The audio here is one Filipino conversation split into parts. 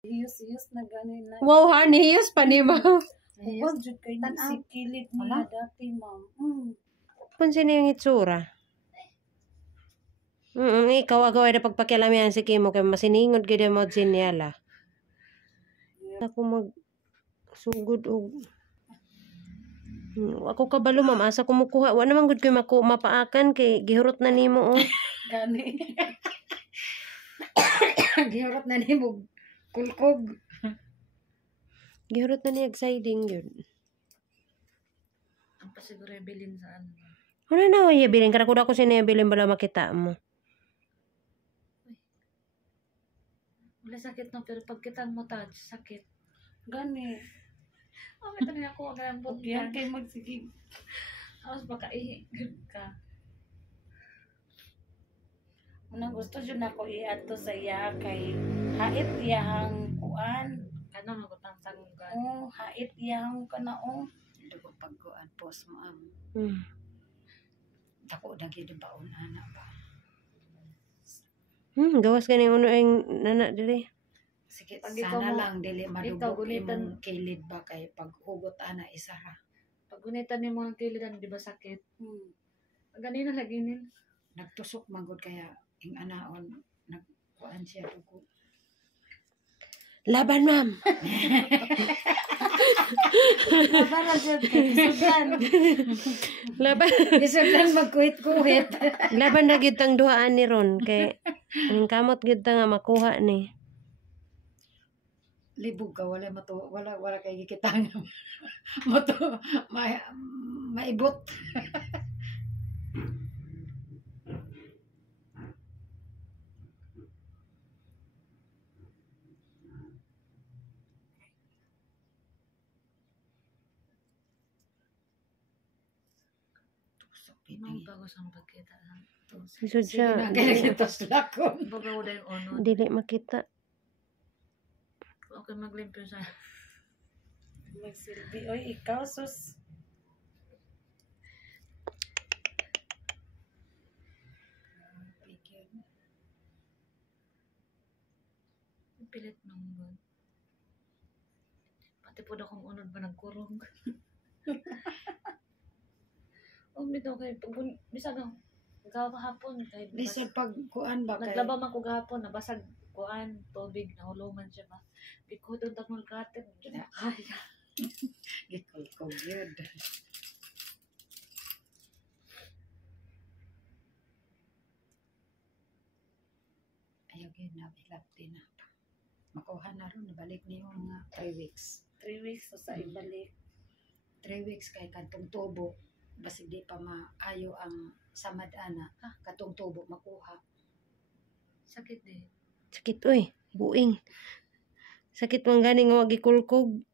Hiyos na ganin na. Wow, honey, hiyos pa ni ma'am. Huwag dyan kayo si kilid niya dati, ma'am. Punsin na yung itsura. Ikaw agaway na pagpakialamihan si Kimo kay masiningod gid mo sinyala. Ako mag sugod og ako kabalo ma'am asa ko mukuha wa naman gud ko mapaakan kay gihurot na nimo Gani. Gihurot na nimo kulkog. Gihurot na ni exciting yun. Ang pasiguro bilin sa ano. Wala na ko bilin kada kuda ko sinabilin bala makita mo. Wala sakit no, pero pag kitang mo touch, sakit. Gani. May tanong ako, ang rambot yan. Kaya magsigig. Tapos baka ihigod ka. Unang gusto dyan ako i-ato sa iya kay hait iyahang kuan. Ano nga kutang tanggan? Oo, hait iyahang ka na o. Ito ko pagkuan post mo am. Dako na gid baon ana ba. Gawas ka ni uno ang nana diri. Sige, sana lang dili madugog imong kilid ba kay paghugot ana isa ra. Pag gunitan nimo ang kilidan di ba sakit? Ganina lagi nin. Nagtusok magod kaya ing anaon nagkuan siya dugo. Laban ma'am. Laban ra jud kay sudan. Laban. Isudan magkuhit-kuhit. Laban na gid tang duhaan ni ron kay ang kamot gid ta nga makuha ni. Libog ka wala kay gikitang. Mato maibot. Imong bagos ang pagkita. Isod siya. Kaya kitos lakon. Baga uday ono. Dili makita. Okay, maglimpyo sa magsilbi. Oy, ikaw, sus. Pilit nung ba? Pati po na kung unod ba nagkurong. Bitaw kay bisag ang gahapon kay Bisag pag kuan ba kay naglaba man ko gahapon nabasag kuan tubig nahuluman siya ba bikod ang tagmol katen kaya gikol ko gyud. Ayaw gyud na bilapti na pa. Makuha na ron balik niyo mga 3 weeks. 3 weeks so sa ibalik. 3 weeks kay kantong tubo. Basig di pa maayo ang samad ana katong tubo makuha. Sakit din. Sakit oy, buing. Sakit man gani nga wag gikulkog.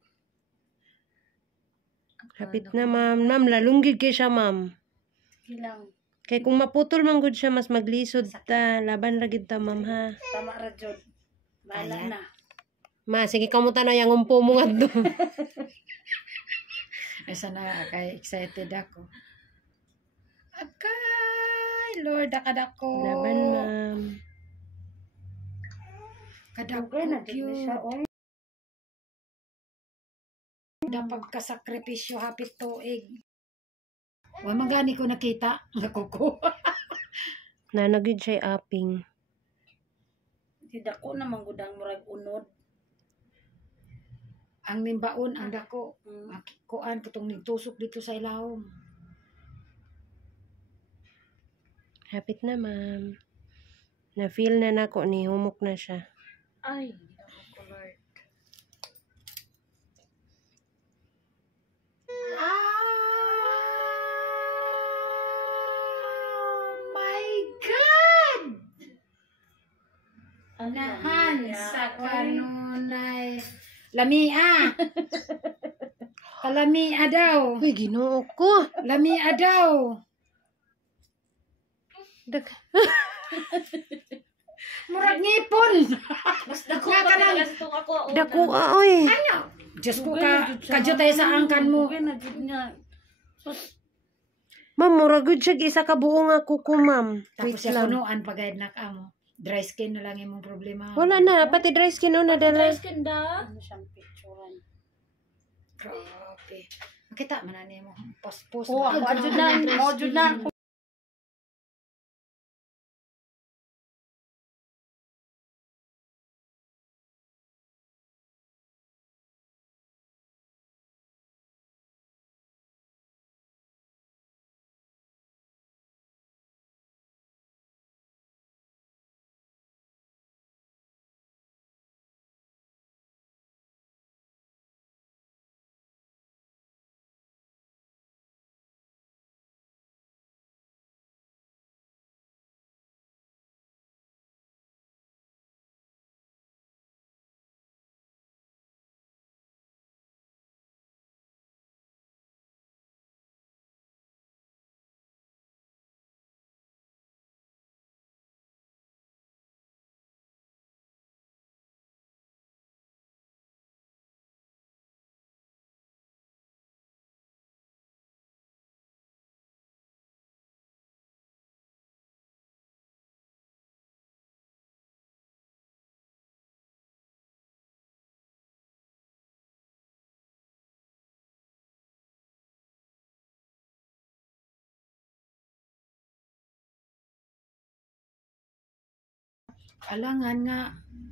Hapit na ma'am, lalunggig kay siya ma'am. Ilang. Kay kung maputol man gud siya mas maglisod ta, laban ra gid ta ma'am ha. Tama ra jud. Bala na. Ma, sige kamuta na yang umpo mo ngadto. Esa na kay excited ako. Akay, Lord, akadako. Laban, ma'am. Kadako na siya. Dapag kasakripisyo hapit tuig. Wa magani ko nakita nga kuko. Nanagid siya aping. Di dako na manggudang murag unod. Ang nimbaon ang dako. Kuan katong nigtusok dito sa ilawom. Hapit na, ma'am. Na-feel na nako ni humok na siya. Ay, ako Lord. Oh my God! Nahan sa kanunay. Lamia. Kalamia daw. Uy, Ginoo ko. Lamia daw. Murag ngipon. Mas dako Nga ba ka lang. talaga sa ako? Dako, oy. Ano? Diyos ko kadyo tayo sa angkan mo. Okay na jud niya. Ma'am, muragod siya isa ka buo nga kuko, ma'am. Tapos Wait siya lang. punuan pagayad na ka mo. Dry skin na lang imong problema. Wala na, pati dry skin na dala. Dry skin da. Ano siyang picturean. Grabe. Makita man na nimo. Post-post. Oo, ako adjud na. Adjud na. Alangan nga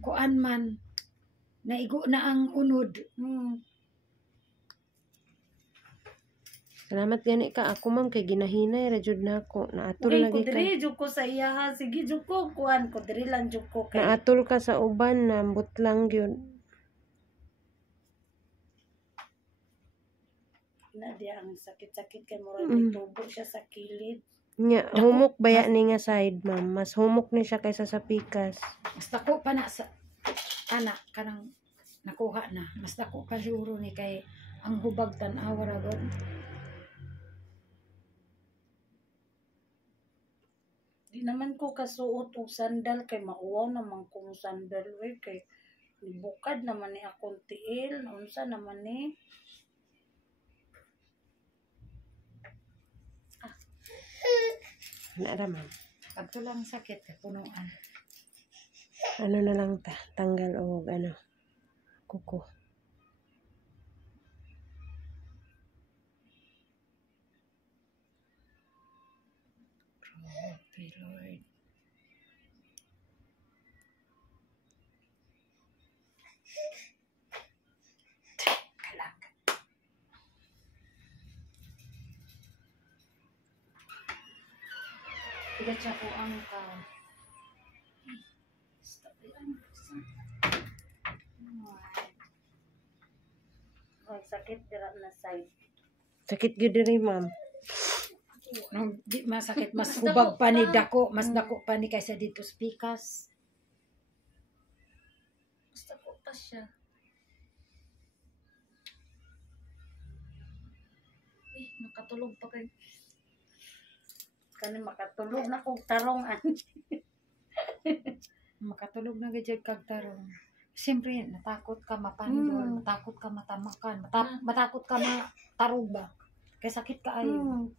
kuan man naigo na ang unod. Salamat gani ka. Ako ma'am kay ginahinay ra jud nako. Naatol Okay, lagi ko ka. diri jud ko sa iya ha. Sige jud ko kuan ko diri lang jud ko kay. Naatol ka sa uban na butlang gyud. Na diya ang sakit-sakit kay murag Mm. tubo siya sa kilid. Nya humok baya ni nga side ma'am. Mas humok ni siya kaysa sa pikas. Mas dako pa na sa ana kanang nakuha na. Mas dako pa siguro ni kay ang hubag tan-awa ra gud. Di naman ko kasuot og sandal kay mauwaw naman kong sandal we kay bukad naman ni akong tiil. Unsa naman ni? Na ra ma'am. Kadto lang sakit kay punuan. Ano na lang ta, tanggal og ano, kuko. Grabe, Lord. Tigat siya ko ang ka. Sakit dira na side. Sakit gyud diri ma'am. Nang di masakit, mas hubag pa ni dako, mas dako pa ni kaysa dito sa pikas. Basta ko pa siya. Nakatulog pa kay. Kani makatulog na kog tarongan. Makatulog na gajud kag tarong. Siyempre, natakot ka mapandol, matakot ka matamakan, matakot ka matarog ba? Kay sakit ka ayo.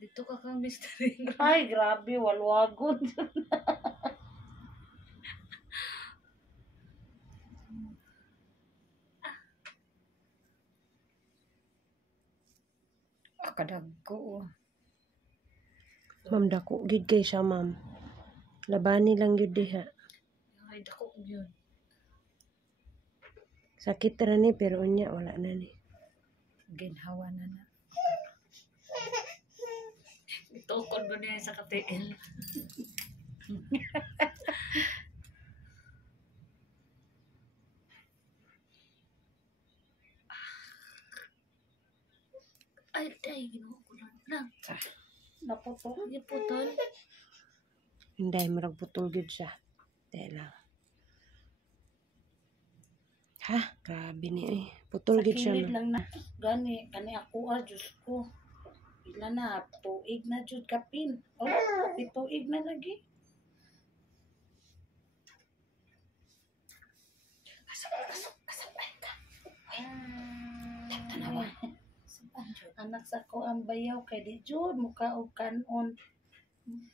Dito ka kang mystery. Ay, grabe, walwagod. Kadagko. Ma'am dako gid kay siya ma'am. Labani lang gyud diha. Ay, dako yun. Sakit ra ni pero unya wala na ni. Ginhawa na na. Itukod mo niya sa katiil. Ay, day, ginawa ko lang. Naputo. Hindi po, tol. Hinday murag putol gyud siya. Tay lang. Ha, grabe ni eh. Putol gyud siya Kilid ma'am. lang na. Gani, kani ako Diyos ko. Ila na, tuig na jud kapin. Oh, tuig na lagi. Tanawa. Anak sa ko ang bayaw kay di jud muka og kanon.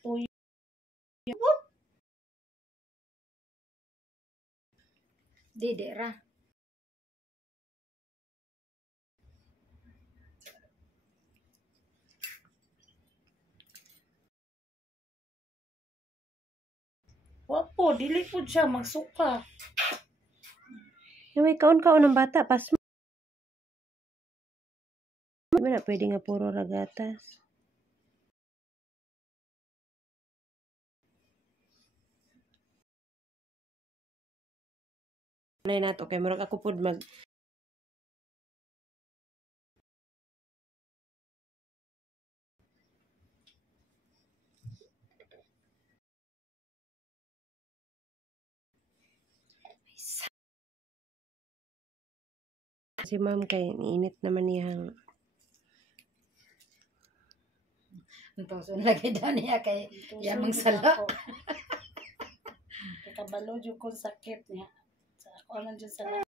Tuyo. Didi ra. Wapo, dili po siya magsuka. Anyway, kaon-kaon ng bata, pas mo. Hindi na pwede nga puro ragatas. Nay nato kay murag ako pud mag si ma'am kay init naman niyang Tuson lagi daw niya kay yamang sala. Kay kabalo jud ko sakit niya. Sa ako lang jud sala.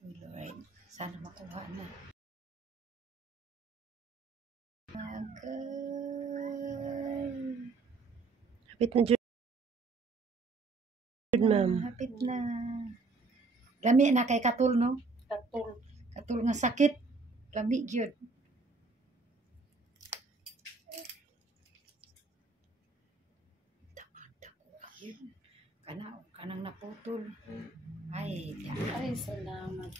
Lord, sana makuha na. hapit na jud ma'am. Hapit na. Lami na kay katul no? Katul. Katul nga sakit. Lami gyud. Kanang naputol. Ay, Ay, salamat.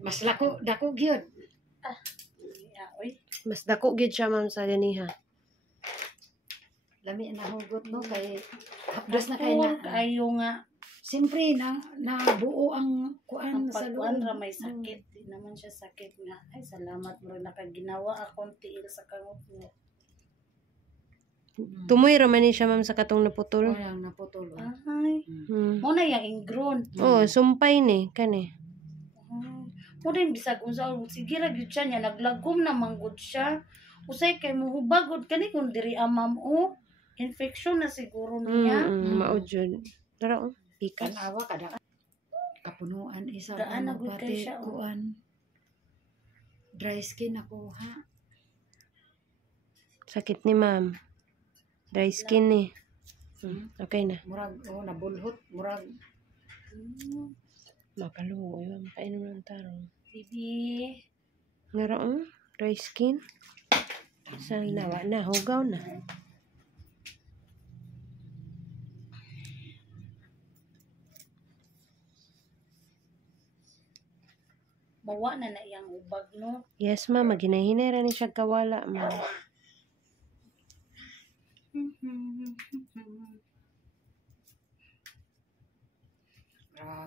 mas dako gyud. Ya, oy. Mas dako gid siya ma'am sa ganiha. Lami na hugot no kay hapdos na kay na. Kayo nga Siyempre na buo ang kuan ang sa pagkuan loob. ra may sakit. Di naman siya sakit nga. Ay, salamat mo rin nakaginawa akong tiil sa kangot mo. Tumoy ra man ni siya ma'am sa katong naputol. Walang naputol. Ay, Hmm. mo na yung ingron. Oh, sumpay ni kani. Mo rin bisag unsa sige ra gyud siya niya naglagom na manggod siya. Usay kay muhubagod kani kun diri amam o. Infection na siguro niya. Mao jud. Tara oh, pikas. Kanawa kada kapunuan isa Daan na gud kay pati siya, oh. kuan. Dry skin ako ha. Sakit ni ma'am. Dry skin ni. Okay na. Murag nabulhot, murag Makaluoy ma'am. Kainom ng tarong. Bibi. Ngara oh, dry skin. Sa nawa na, hugaw na. Mawa na iyang ubag no. Yes ma'am, maghinay-hinay ra ni siya kawala ma'am.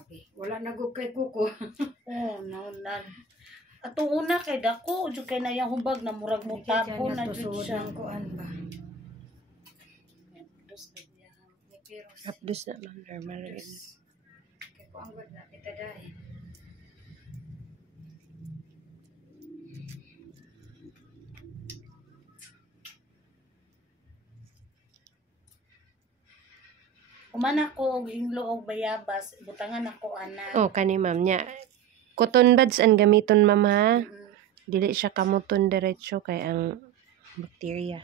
grabe. Wala nagug kay kuko. Oh, naunan. Ato una kay dako, jud kay na yang hubag na murag mo tapo na jud siya. kuan ba. Hapdos na ma'am, normal rin. Kay kuan gud na kita dai. Kuman ako og hinglo og bayabas, butangan ako ana. Oh, kani ma'am nya. Cotton buds ang gamiton ma'am ha. Dili siya kamuton diretso kay ang bakterya.